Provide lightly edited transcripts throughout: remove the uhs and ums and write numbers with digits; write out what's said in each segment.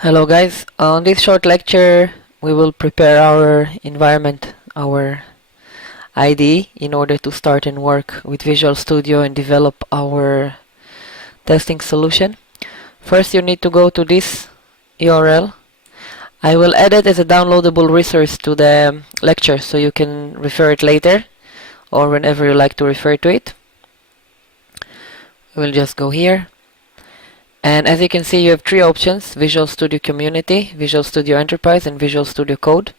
Hello guys, on this short lecture we will prepare our environment, our IDE, in order to start and work with Visual Studio and develop our testing solution. First you need to go to this URL. I will add it as a downloadable resource to the lecture so you can refer it later or whenever you like to refer to it. We'll just go here. And as you can see, you have three options: Visual Studio Community, Visual Studio Enterprise, and Visual Studio Code.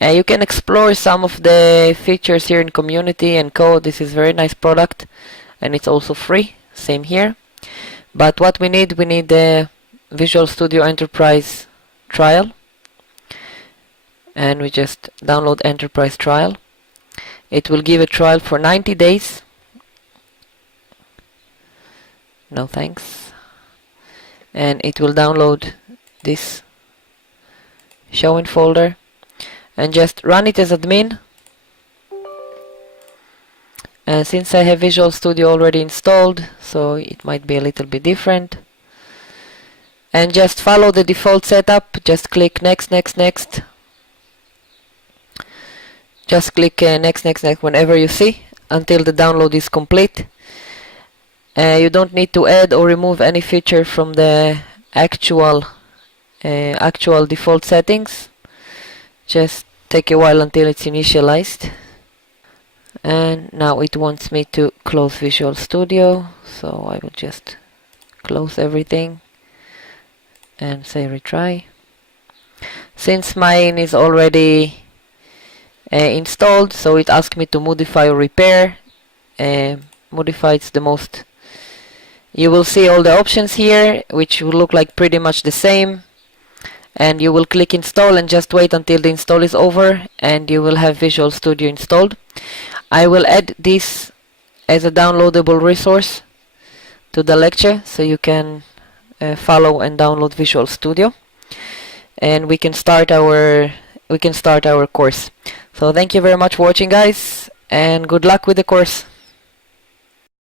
You can explore some of the features here in Community and Code. This is a very nice product, and it's also free. Same here. But what we need the Visual Studio Enterprise trial. And we just download Enterprise trial. It will give a trial for 90 days. No thanks. And it will download this show in folder and just run it as admin. And since I have Visual Studio already installed, so it might be a little bit different, and just follow the default setup. Just click next, next, next. Just click next, next, next whenever you see until the download is complete. You don't need to add or remove any feature from the actual default settings. Just take a while until it's initialized. And now it wants me to close Visual Studio, so I will just close everything and say retry. Since mine is already installed, so it asked me to modify or repair. Modify is the most. You will see all the options here, which will look like pretty much the same. And you will click install and just wait until the install is over, and you will have Visual Studio installed. I will add this as a downloadable resource to the lecture, so you can follow and download Visual Studio, and we can start our course. So thank you very much for watching, guys, and good luck with the course.